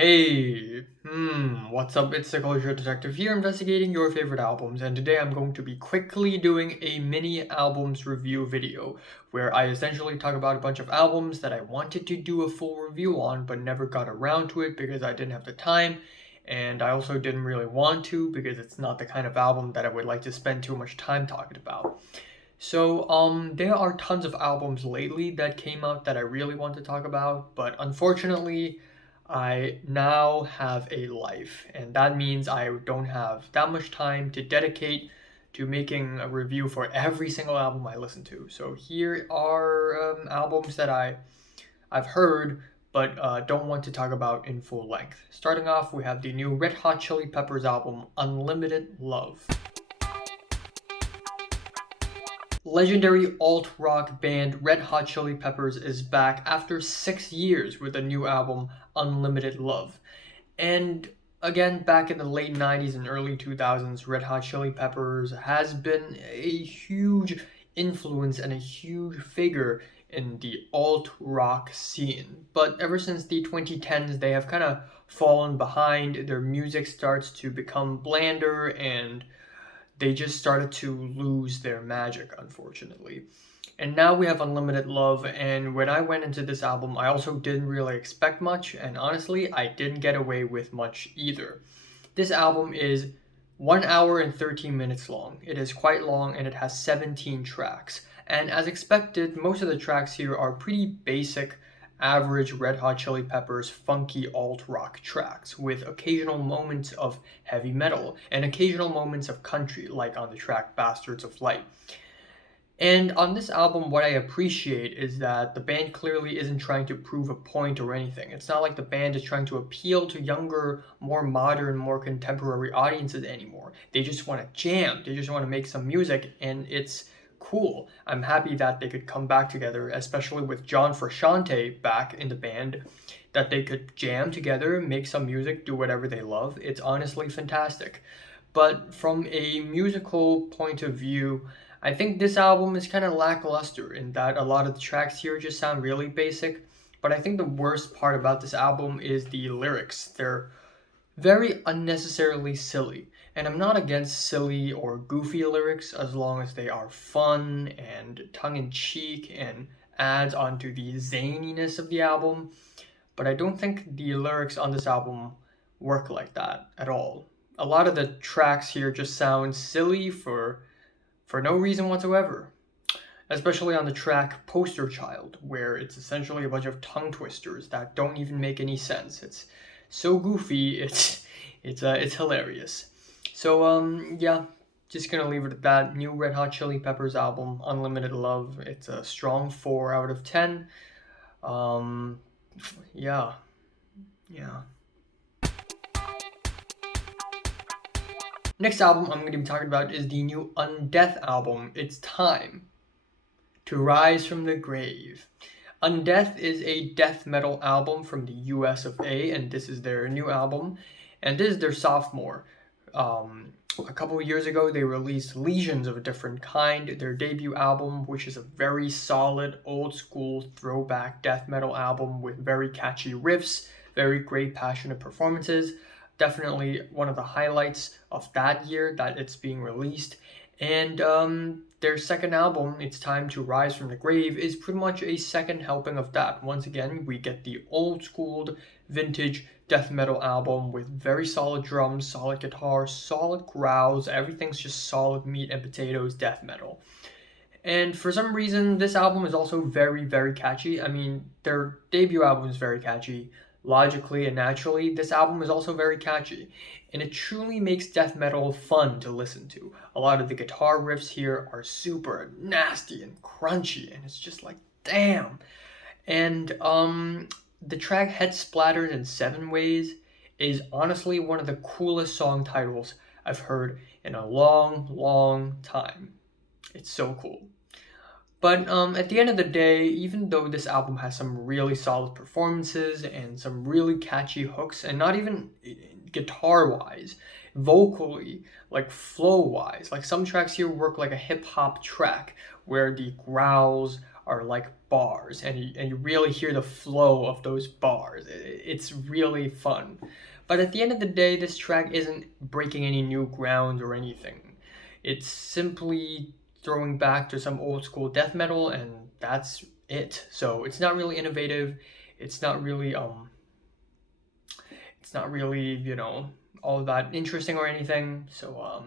Hey, what's up? It's the Culture Detective here investigating your favorite albums, and today I'm going to be quickly doing a mini albums review video where I essentially talk about a bunch of albums that I wanted to do a full review on but never got around to it because I didn't have the time, and I also didn't really want to because it's not the kind of album that I would like to spend too much time talking about. So, there are tons of albums lately that came out that I really want to talk about, but unfortunately, I now have a life, and that means I don't have that much time to dedicate to making a review for every single album I listen to. So here are albums that I've heard but don't want to talk about in full length. Starting off, we have the new Red Hot Chili Peppers album, Unlimited Love. Legendary alt-rock band Red Hot Chili Peppers is back after 6 years with a new album, Unlimited Love. And again, back in the late 90s and early 2000s, Red Hot Chili Peppers has been a huge influence and a huge figure in the alt-rock scene. But ever since the 2010s, they have kind of fallen behind. Their music starts to become blander and they just started to lose their magic, unfortunately. And now we have Unlimited Love, and when I went into this album, I also didn't really expect much, and honestly, I didn't get away with much either. This album is 1 hour and 13 minutes long. It is quite long, and it has 17 tracks. And as expected, most of the tracks here are pretty basic, average Red Hot Chili Peppers funky alt-rock tracks with occasional moments of heavy metal and occasional moments of country like on the track Bastards of Light. And on this album, what I appreciate is that the band clearly isn't trying to prove a point or anything. It's not like the band is trying to appeal to younger, more modern, more contemporary audiences anymore. They just want to jam. They just want to make some music, and it's cool. I'm happy that they could come back together, especially with John Frusciante back in the band, that they could jam together, make some music, do whatever they love. It's honestly fantastic. But from a musical point of view, I think this album is kind of lackluster in that a lot of the tracks here just sound really basic. But I think the worst part about this album is the lyrics. They're very unnecessarily silly. And I'm not against silly or goofy lyrics as long as they are fun and tongue-in-cheek and adds onto the zaniness of the album. But I don't think the lyrics on this album work like that at all. A lot of the tracks here just sound silly for no reason whatsoever. Especially on the track Poster Child, where it's essentially a bunch of tongue twisters that don't even make any sense. It's so goofy, it's hilarious. So yeah, just gonna leave it at that. New Red Hot Chili Peppers album, Unlimited Love. It's a strong 4 out of 10. Yeah, yeah. Next album I'm going to be talking about is the new Undeath album, It's Time to Rise from the Grave. Undeath is a death metal album from the US of A, and this is their new album, and this is their sophomore. A couple of years ago, they released Legions of a Different Kind, their debut album, which is a very solid, old-school, throwback death metal album with very catchy riffs, very great, passionate performances. Definitely one of the highlights of that year that it's being released. And their second album, It's Time to Rise from the Grave, is pretty much a second helping of that. Once again, we get the old-schooled, vintage death metal album with very solid drums, solid guitar, solid growls. Everything's just solid meat and potatoes death metal. And for some reason, this album is also very, very catchy. I mean, their debut album is very catchy. Logically and naturally, this album is also very catchy, and it truly makes death metal fun to listen to. A lot of the guitar riffs here are super nasty and crunchy, and it's just like, damn. And the track Head Splattered in 7 Ways is honestly one of the coolest song titles I've heard in a long, long time. It's so cool. But at the end of the day, even though this album has some really solid performances and some really catchy hooks, and not even guitar-wise, vocally, like flow-wise, like some tracks here work like a hip-hop track, where the growls are like bars, and you really hear the flow of those bars. It's really fun. But at the end of the day, this track isn't breaking any new ground or anything. It's simply throwing back to some old school death metal, and that's it. So it's not really innovative. It's not really all that interesting or anything. So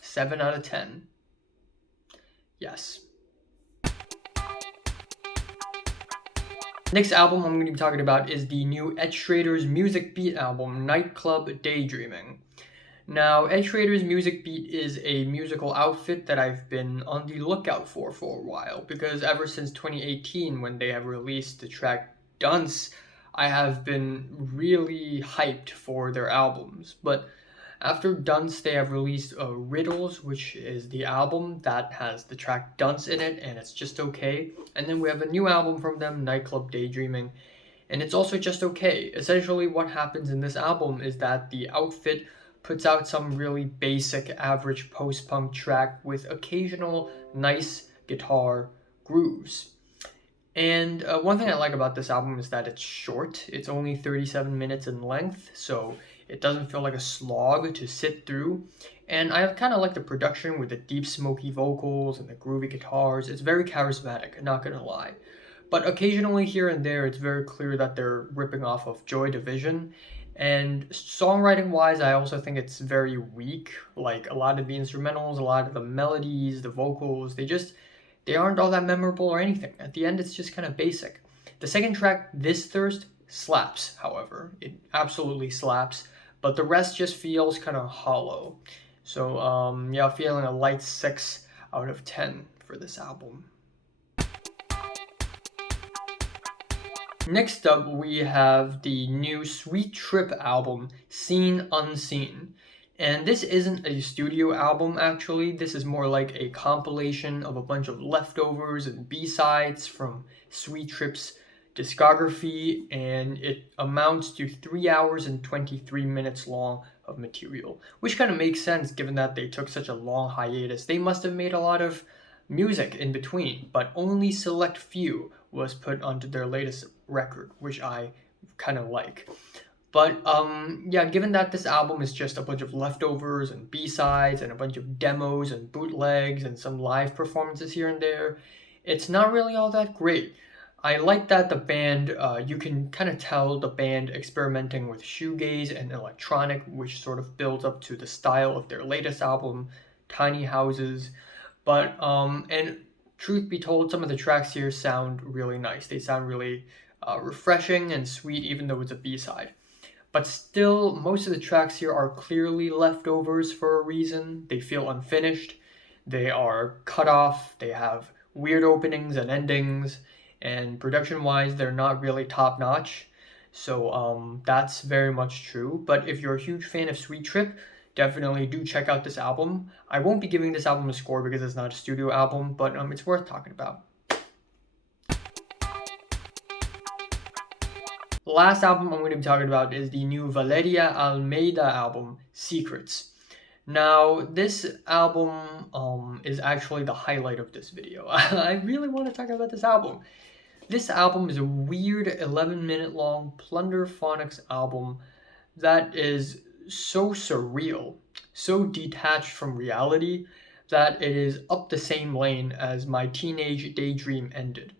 7 out of 10. Yes. Next album I'm going to be talking about is the new Schrader's Music Beat album, Nightclub Daydreaming. Now, Schrader's Music Beat is a musical outfit that I've been on the lookout for a while, because ever since 2018, when they have released the track Dunce, I have been really hyped for their albums. But after Dunce, they have released Riddles, which is the album that has the track Dunce in it, and it's just okay. And then we have a new album from them, Nightclub Daydreaming, and it's also just okay. Essentially, what happens in this album is that the outfit puts out some really basic, average post-punk track with occasional nice guitar grooves. And one thing I like about this album is that it's short. It's only 37 minutes in length, so it doesn't feel like a slog to sit through. And I kind of like the production with the deep smoky vocals and the groovy guitars. It's very charismatic, not gonna lie. But occasionally here and there, it's very clear that they're ripping off of Joy Division. And songwriting wise, I also think it's very weak. Like a lot of the instrumentals, a lot of the melodies, the vocals, they aren't all that memorable or anything. At the end, it's just kind of basic. The second track, This Thirst, slaps, however. It absolutely slaps, but the rest just feels kind of hollow. So yeah, feeling a light 6 out of 10 for this album. Next up, we have the new Sweet Trip album, Seen Unseen. And this isn't a studio album, actually. This is more like a compilation of a bunch of leftovers and B-sides from Sweet Trip's discography, and it amounts to 3 hours and 23 minutes long of material, which kind of makes sense given that they took such a long hiatus. They must have made a lot of music in between, but only select few was put onto their latest record, which I kind of like. But yeah, given that this album is just a bunch of leftovers and B-sides and a bunch of demos and bootlegs and some live performances here and there, it's not really all that great. I like that the band, you can kind of tell the band experimenting with shoegaze and electronic, which sort of builds up to the style of their latest album, Tiny Houses. But, and truth be told, some of the tracks here sound really nice. They sound really refreshing and sweet, even though it's a B-side. But still, most of the tracks here are clearly leftovers for a reason. They feel unfinished. They are cut off. They have weird openings and endings. And production-wise, they're not really top-notch. So that's very much true. But if you're a huge fan of Sweet Trip, definitely do check out this album. I won't be giving this album a score because it's not a studio album, but it's worth talking about. The last album I'm going to be talking about is the new Valeria Almeida album, Secrets. Now, this album is actually the highlight of this video. I really want to talk about this album. This album is a weird 11-minute long Plunderphonics album that is so surreal, so detached from reality, that it is up the same lane as My Teenage Daydream Ended.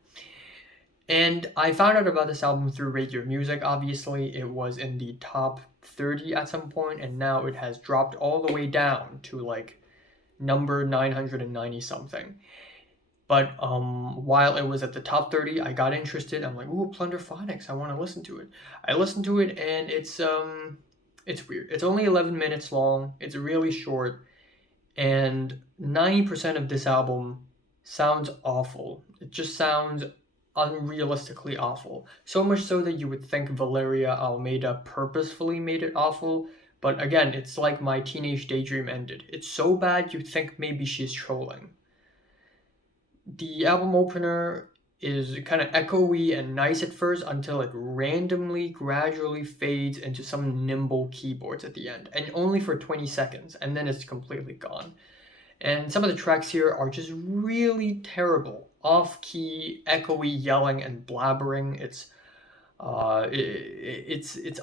And I found out about this album through Radio Music. Obviously, it was in the top 30 at some point, and now it has dropped all the way down to like number 990 something. But while it was at the top 30, I got interested. I'm like, ooh, Plunderphonics, I want to listen to it. I listened to it, and it's weird. It's only 11 minutes long. It's really short, and 90% of this album sounds awful. It just sounds unrealistically awful. So much so that you would think Valeria Almeida purposefully made it awful. But again, it's like My Teenage Daydream Ended. It's so bad you'd think maybe she's trolling. The album opener is kind of echoey and nice at first until it randomly, gradually fades into some nimble keyboards at the end, and only for 20 seconds, and then it's completely gone. And some of the tracks here are just really terrible. off-key, echoey yelling and blabbering. It's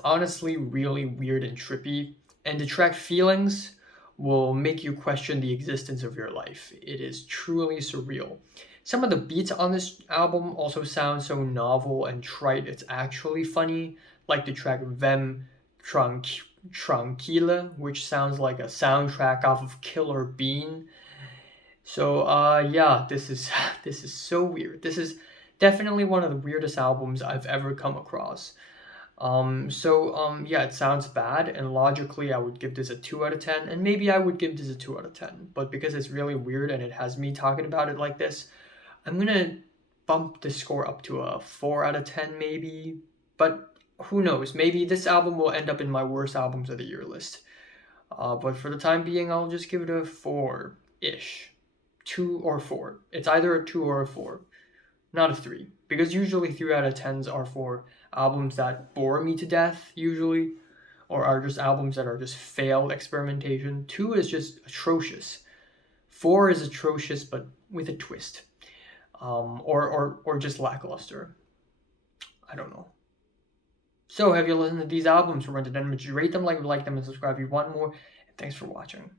honestly really weird and trippy, and the track Feelings will make you question the existence of your life. It is truly surreal. Some of the beats on this album also sound so novel and trite, it's actually funny, like the track Vem Tranquila, which sounds like a soundtrack off of Killer Bean. So yeah, this is this is so weird. This is definitely one of the weirdest albums I've ever come across. Yeah, it sounds bad, and logically I would give this a 2 out of 10, and maybe I would give this a 2 out of 10. But because it's really weird and it has me talking about it like this, I'm gonna bump the score up to a 4 out of 10 maybe. But who knows? Maybe this album will end up in my worst albums of the year list. But for the time being, I'll just give it a 4-ish. 2 or 4. It's either a 2 or a 4, not a 3. Because usually 3 out of 10s are for albums that bore me to death, usually, or are just albums that are just failed experimentation. 2 is just atrocious. 4 is atrocious, but with a twist. Or just lackluster. I don't know. So, have you listened to these albums for Rented? Did you rate them, like them, and subscribe if you want more? And thanks for watching.